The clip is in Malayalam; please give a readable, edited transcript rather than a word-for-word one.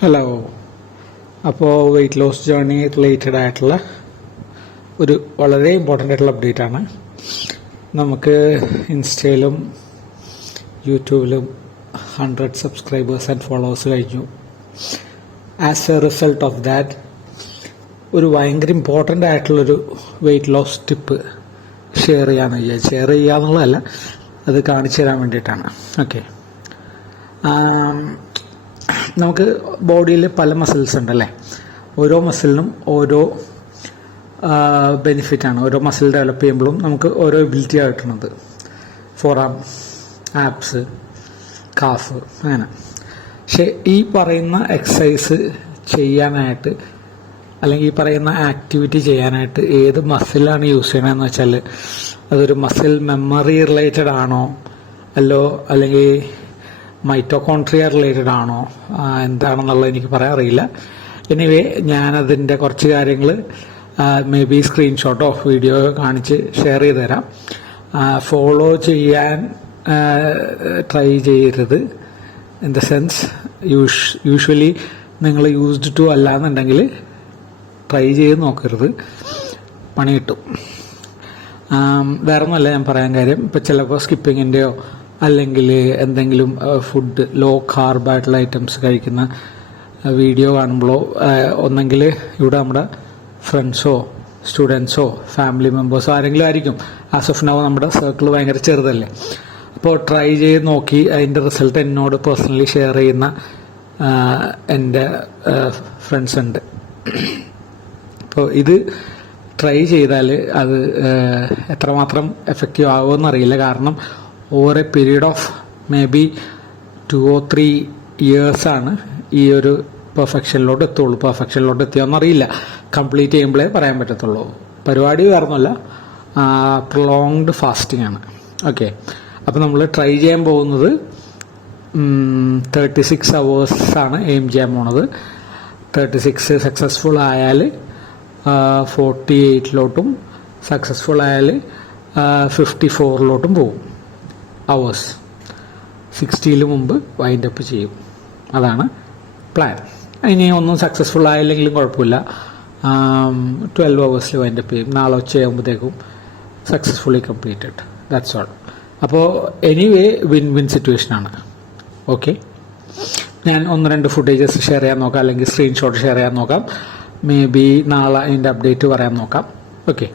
ഹലോ. അപ്പോൾ വെയിറ്റ് ലോസ് ജേർണി റിലേറ്റഡ് ആയിട്ടുള്ള ഒരു വളരെ ഇമ്പോർട്ടൻ്റ് ആയിട്ടുള്ള അപ്ഡേറ്റ് ആണ്. നമുക്ക് ഇൻസ്റ്റയിലും യൂട്യൂബിലും 100 സബ്സ്ക്രൈബേഴ്സ് ആൻഡ് ഫോളോവേഴ്സ് കഴിഞ്ഞു. As A result of that ഒരു ഭയങ്കര ഇമ്പോർട്ടൻ്റ് ആയിട്ടുള്ളൊരു വെയിറ്റ് ലോസ് ടിപ്പ് ഷെയർ ചെയ്യുക എന്നുള്ളതല്ല, അത് കാണിച്ചു തരാൻ വേണ്ടിയിട്ടാണ്. ഓക്കെ, നമുക്ക് ബോഡിയിൽ പല മസിൽസ് ഉണ്ടല്ലേ. ഓരോ മസിലിനും ഓരോ ബെനിഫിറ്റാണ്. ഓരോ മസിൽ ഡെവലപ്പ് ചെയ്യുമ്പോഴും നമുക്ക് ഓരോ എബിലിറ്റിയാണ് കിട്ടുന്നത്. ഫോറാം, ആപ്സ്, കാഫ്, അങ്ങനെ. പക്ഷെ ഈ പറയുന്ന എക്സസൈസ് ചെയ്യാനായിട്ട് അല്ലെങ്കിൽ ഈ പറയുന്ന ആക്ടിവിറ്റി ചെയ്യാനായിട്ട് ഏത് മസിലാണ് യൂസ് ചെയ്യണമെന്ന് വെച്ചാൽ അതൊരു മസിൽ മെമ്മറി റിലേറ്റഡ് ആണോ അല്ലെങ്കിൽ മൈറ്റോകോൺട്രിയ റിലേറ്റഡ് ആണോ എന്താണെന്നുള്ളത് എനിക്ക് പറയാൻ അറിയില്ല. എനിവേ, ഞാനതിൻ്റെ കുറച്ച് കാര്യങ്ങൾ മേ ബി സ്ക്രീൻഷോട്ടോ വീഡിയോ കാണിച്ച് ഷെയർ ചെയ്ത് തരാം. ഫോളോ ചെയ്യാൻ ട്രൈ ചെയ്യരുത്. ഇൻ ദ സെൻസ് യൂഷ്വലി നിങ്ങൾ യൂസ്ഡ് ടു അല്ലാന്നുണ്ടെങ്കിൽ ട്രൈ ചെയ്ത് നോക്കരുത്, പണി കിട്ടും. വേറെ ഒന്നുമല്ല ഞാൻ പറയാൻ കാര്യം. ഇപ്പം ചിലപ്പോൾ സ്കിപ്പിങ്ങിൻ്റെയോ അല്ലെങ്കിൽ എന്തെങ്കിലും ഫുഡ് ലോ കാർബായിട്ടുള്ള ഐറ്റംസ് കഴിക്കുന്ന വീഡിയോ കാണുമ്പോഴോ ഒന്നെങ്കിൽ ഇവിടെ നമ്മുടെ ഫ്രണ്ട്സോ സ്റ്റുഡൻസോ ഫാമിലി മെമ്പേഴ്സോ ആരെങ്കിലും ആയിരിക്കും. ആസ് ഓഫ് നൗ നമ്മുടെ സർക്കിൾ ഭയങ്കര ചെറുതല്ലേ. അപ്പോൾ ട്രൈ ചെയ്ത് നോക്കി അതിൻ്റെ റിസൾട്ട് എന്നോട് പേഴ്സണലി ഷെയർ ചെയ്യുന്ന എൻ്റെ ഫ്രണ്ട്സ് ഉണ്ട്. അപ്പോൾ ഇത് ട്രൈ ചെയ്താൽ അത് എത്രമാത്രം എഫക്റ്റീവ് ആകുമെന്നറിയില്ല. കാരണം over A period of may be 2 or 3 ഇയേഴ്സാണ് ഈ ഒരു പെർഫെക്ഷനിലോട്ട് എത്തുള്ളൂ. പെർഫെക്ഷനിലോട്ട് എത്തിയോന്നറിയില്ല, കംപ്ലീറ്റ് ചെയ്യുമ്പോഴേ പറയാൻ പറ്റത്തുള്ളൂ. പരിപാടി വേറൊന്നുമല്ല, പ്രൊലോങ്ഡ് ഫാസ്റ്റിംഗ് ആണ്. ഓക്കെ, അപ്പോൾ നമ്മൾ ട്രൈ ചെയ്യാൻ പോകുന്നത് 36 hours എയിം ചെയ്യാൻ പോണത്. 36 സക്സസ്ഫുൾ ആയാൽ 48ലോട്ടും സക്സസ്ഫുൾ ആയാൽ 54ലോട്ടും പോകും. അവേഴ്സ് 60 മുമ്പ് വൈൻഡ് അപ്പ് ചെയ്യും. അതാണ് പ്ലാൻ. ഇനി ഒന്നും സക്സസ്ഫുൾ ആയില്ലെങ്കിലും കുഴപ്പമില്ല, 12 hours വൈൻഡ് അപ്പ് ചെയ്യും. നാളെ ഉച്ചയാകുമ്പോഴത്തേക്കും സക്സസ്ഫുള്ളി കംപ്ലീറ്റഡ്. That's all. അപ്പോൾ എനിവേ വിൻ വിൻ സിറ്റുവേഷനാണ്. ഓക്കെ, ഞാൻ 1-2 ഫുട്ടേജസ് ഷെയർ ചെയ്യാൻ നോക്കാം, അല്ലെങ്കിൽ സ്ക്രീൻഷോട്ട് ഷെയർ ചെയ്യാൻ നോക്കാം. മേ ബി നാളെ അതിൻ്റെ അപ്ഡേറ്റ് പറയാൻ നോക്കാം. ഓക്കെ.